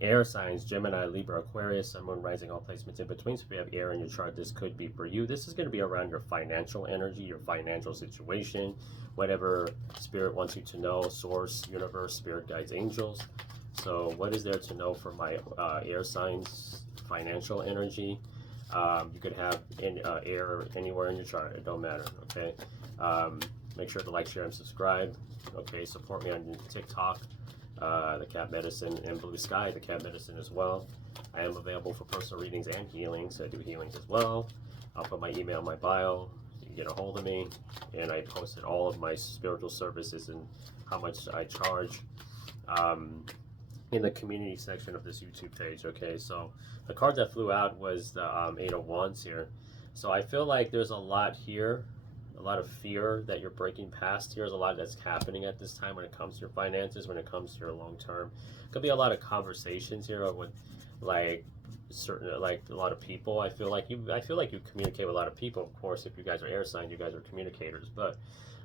Air signs, Gemini, Libra, Aquarius, Sun, Moon, Rising, all placements in between. So if you have air in your chart, this could be for you. This is going to be around your financial energy, your financial situation, whatever spirit wants you to know, source, universe, spirit guides, angels. So what is there to know for my air signs, financial energy? You could have air anywhere in your chart. It don't matter, okay? Make sure to like, share, and subscribe. Okay, support me on TikTok. The Cap Medicine, and Blue Sky, the Cap Medicine as well. I am available for personal readings and healings. I do healings as well. I'll put my email in my bio. You can get a hold of me. And I posted all of my spiritual services and how much I charge in the community section of this YouTube page. Okay, so the card that flew out was the Eight of Wands here. So I feel like there's a lot here, a lot of fear that you're breaking past here. There's a lot that's happening at this time when it comes to your finances, when it comes to your long term. Could be a lot of conversations here with like certain, like a lot of people. I feel like you communicate with a lot of people. Of course, if you guys are air sign, you guys are communicators. But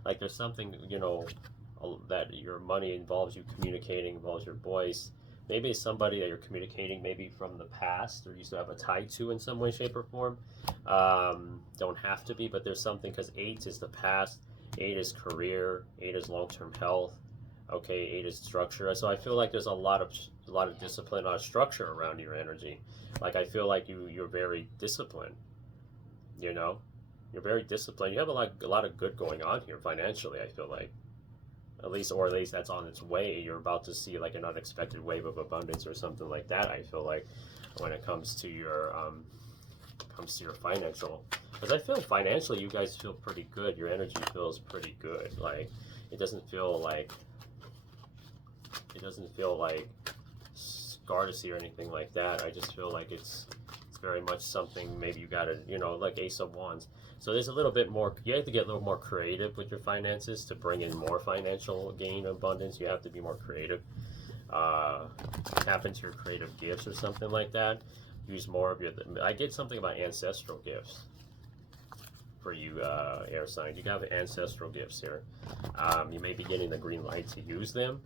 like there's something, you know, that your money involves you communicating, involves your voice. Maybe it's somebody that you're communicating maybe from the past or used to have a tie to in some way, shape, or form. Don't have to be, but there's something, because 8 is the past, 8 is career, 8 is long-term health. Okay, 8 is structure. So I feel like there's a lot of discipline, a lot of structure around your energy. Like I feel like you're very disciplined. You know, you're very disciplined. You have a lot of good going on here financially. I feel like. At least that's on its way. You're about to see like an unexpected wave of abundance or something like that. I feel like when it comes to your financial, because I feel financially you guys feel pretty good. Your energy feels pretty good. Like it doesn't feel like scarcity or anything like that. I just feel like it's very much something. Maybe you got to, you know, like Ace of Wands. So there's a little bit more, you have to get a little more creative with your finances to bring in more financial gain, abundance. You have to be more creative. Tap into your creative gifts or something like that. Use more of your, I get something about ancestral gifts for you air signs. You have ancestral gifts here. You may be getting the green light to use them.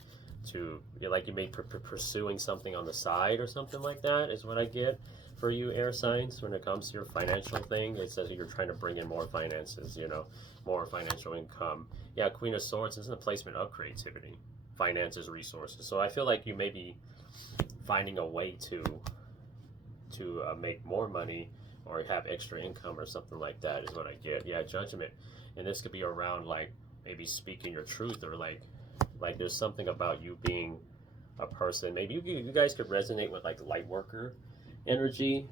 To, like you may be pursuing something on the side or something like that is what I get for you air signs when it comes to your financial thing. It says you're trying to bring in more finances, you know, more financial income. Yeah, Queen of Swords is in the placement of creativity, finances, resources. So I feel like you may be finding a way to make more money or have extra income or something like that is what I get. Yeah, Judgment. And this could be around like maybe speaking your truth, or like there's something about you being a person. Maybe you guys could resonate with like light worker energy,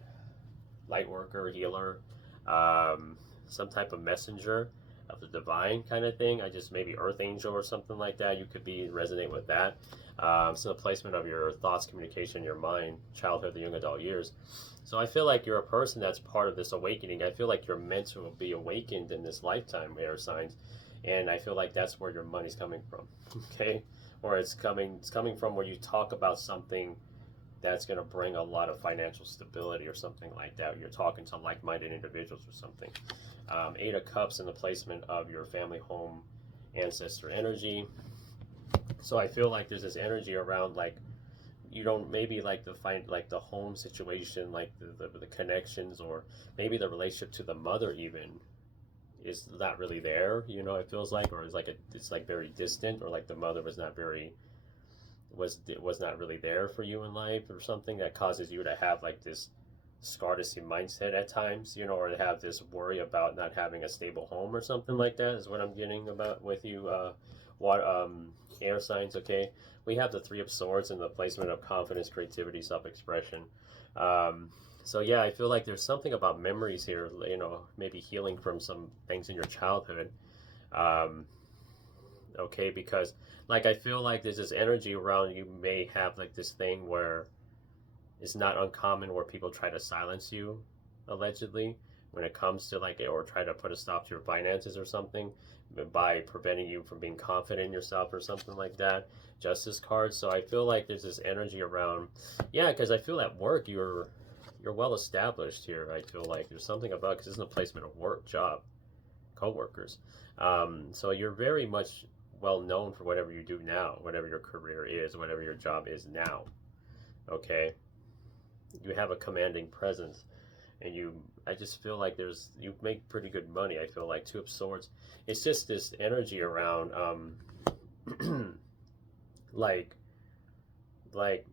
light worker, healer, some type of messenger of the divine kind of thing. I just, maybe earth angel or something like that. You could be resonate with that. So the placement of your thoughts, communication, your mind, childhood, the young adult years. So I feel like you're a person that's part of this awakening. I feel like you're meant to be awakened in this lifetime, air signs. And I feel like that's where your money's coming from. Okay, or it's coming from where you talk about something that's going to bring a lot of financial stability or something like that. You're talking to like-minded individuals or something. 8 of Cups in the placement of your family, home, ancestor energy. So I feel like there's this energy around like you don't, maybe like the home situation, like the connections, or maybe the relationship to the mother even is not really there. You know, it feels like, or it's like very distant, or like the mother was not really there for you in life or something, that causes you to have like this scarcity mindset at times, you know, or to have this worry about not having a stable home or something like that is what I'm getting about with you air signs. Okay, we have the 3 of Swords in the placement of confidence, creativity, self-expression. So yeah, I feel like there's something about memories here, you know, maybe healing from some things in your childhood. Okay, because like I feel like there's this energy around, you may have like this thing where it's not uncommon where people try to silence you, allegedly, when it comes to like, or try to put a stop to your finances or something by preventing you from being confident in yourself or something like that. Justice card. So I feel like there's this energy around, yeah, because I feel at work you're well established here. I feel like there's something about, because this is a placement of work, job, co-workers. So you're very much well known for whatever you do now, whatever your career is, whatever your job is now. Okay, you have a commanding presence, and I just feel like you make pretty good money. I feel like Two of Swords. It's just this energy around, like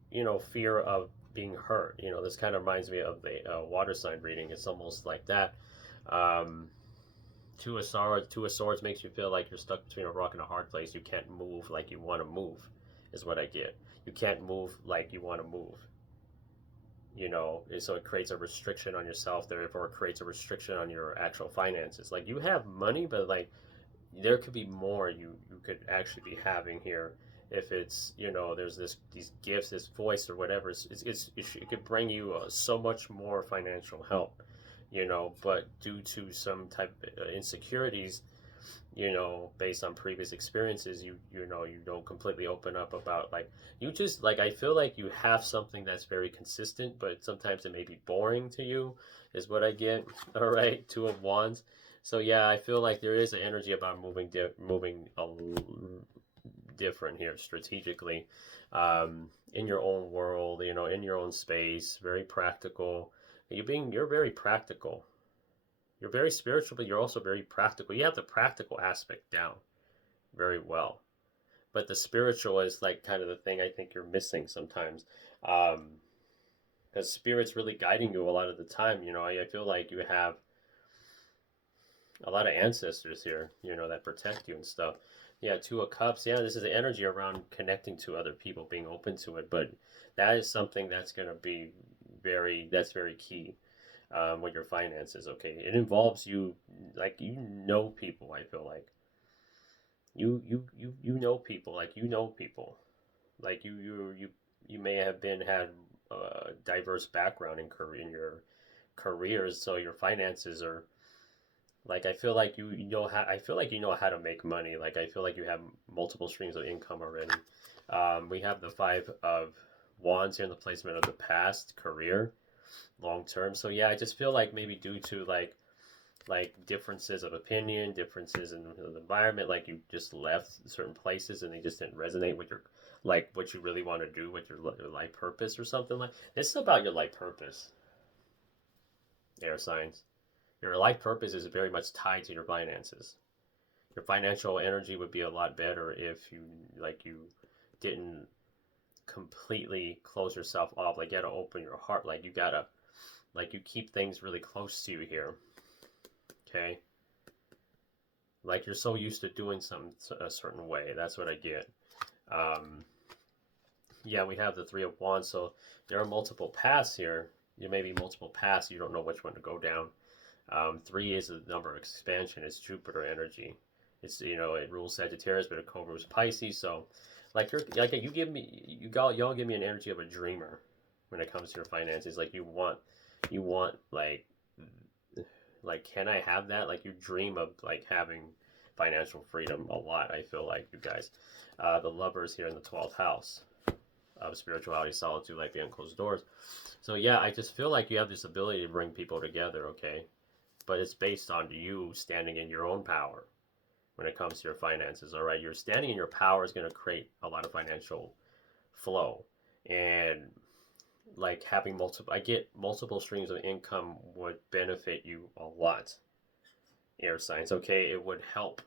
fear of being hurt. This kind of reminds me of the water sign reading. It's almost like that. Um, Two of Swords makes you feel like you're stuck between a rock and a hard place. You can't move like you want to move, is what I get. You can't move like you want to move. So it creates a restriction on yourself. Therefore, it creates a restriction on your actual finances. Like you have money, but like there could be more you could actually be having here if it's there's these gifts, this voice or whatever. It could bring you so much more financial help, but due to some type of insecurities, based on previous experiences, you don't completely open up about, like, you just, like, I feel like you have something that's very consistent, but sometimes it may be boring to you, is what I get. All right, Two of Wands. So yeah, I feel like there is an energy about moving different here strategically, in your own world, in your own space, very practical. You're very practical. You're very spiritual, but you're also very practical. You have the practical aspect down very well. But the spiritual is like kind of the thing I think you're missing sometimes. Um, because spirit's really guiding you a lot of the time. I feel like you have a lot of ancestors here, that protect you and stuff. Yeah, Two of Cups. Yeah, this is the energy around connecting to other people, being open to it. But that is something that's going to be that's very key, with your finances. Okay, it involves you, like, people. I feel like you know people, like, people, like you may have had a diverse background in your careers, so your finances are, like, I feel like you know how to make money. Like, I feel like you have multiple streams of income already. We have the Five of Wands here in the placement of the past career, long term. So yeah, I just feel like maybe due to like differences of opinion, differences in the environment, like you just left certain places and they just didn't resonate with your, like, what you really want to do with your life purpose or something. Like, this is about your life purpose, air signs. Your life purpose is very much tied to your finances. Your financial energy would be a lot better if you didn't completely close yourself off. Like, you gotta open your heart. Like, you keep things really close to you here. Okay, like you're so used to doing something a certain way. That's what I get. Um, yeah, we have the Three of Wands, so there are multiple paths here. There may be multiple paths. You don't know which one to go down. Three is the number of expansion. It's Jupiter energy. It rules Sagittarius, but it co-rules Pisces. So, like, y'all give me an energy of a dreamer when it comes to your finances. Like, you want like, can I have that? Like, you dream of, like, having financial freedom a lot. I feel like you guys, the Lovers here in the 12th house of spirituality, solitude, like the unclosed doors. So yeah, I just feel like you have this ability to bring people together. Okay, but it's based on you standing in your own power when it comes to your finances. All right, you're standing in your power is going to create a lot of financial flow, and like having multiple streams of income would benefit you a lot, air signs. Okay, it would help.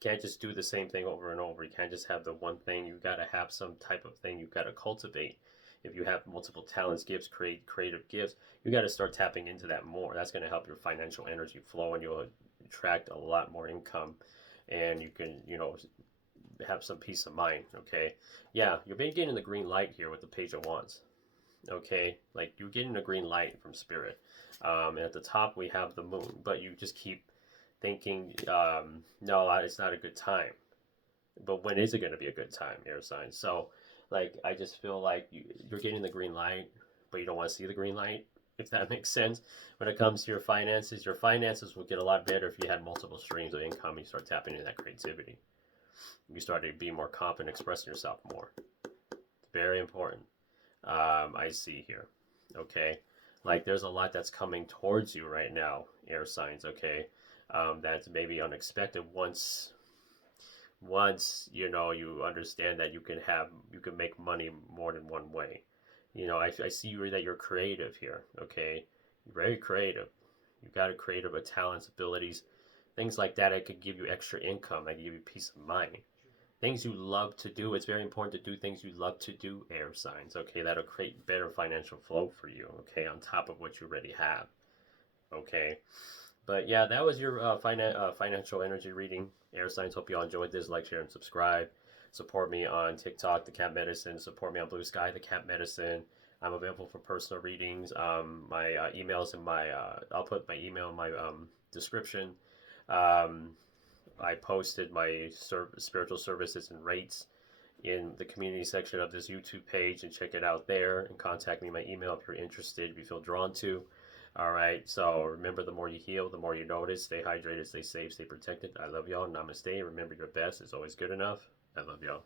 You can't just do the same thing over and over. You can't just have the one thing. You got to have some type of thing you got to cultivate. If you have multiple talents, gifts, creative gifts, you got to start tapping into that more. That's going to help your financial energy flow, and you'll attract a lot more income, and you can have some peace of mind. Okay, yeah, you're getting the green light here with the Page of Wands. Okay, like, you're getting a green light from spirit, and at the top we have the moon, but you just keep thinking, no, it's not a good time. But when is it going to be a good time, air sign? So, like, I just feel like you're getting the green light, but you don't want to see the green light, if that makes sense. When it comes to your finances will get a lot better if you had multiple streams of income and you start tapping into that creativity. You start to be more confident, expressing yourself more. It's very important. I see here. Okay, like, there's a lot that's coming towards you right now, air signs. Okay, that's maybe unexpected once you understand that you can make money more than one way. You know, I see that you're creative here, okay? You're very creative. You got a creative talents, abilities, things like that. It could give you extra income. That could give you peace of mind. Things you love to do. It's very important to do things you love to do, air signs, okay? That'll create better financial flow for you, okay? On top of what you already have, okay? But yeah, that was your financial energy reading. Air signs. Hope you all enjoyed this. Like, share, and subscribe. Support me on TikTok, The Cat Medicine. Support me on Blue Sky, The Cat Medicine. I'm available for personal readings. My emails in my I'll put my email in my description. Um, I posted my spiritual services and rates in the community section of this YouTube page, and check it out there, and contact me. My email if you're interested, if you feel drawn to. All right, so remember, the more you heal, the more you notice. Stay hydrated, stay safe, stay protected. I love y'all. Namaste. Remember, your best is always good enough. I love y'all.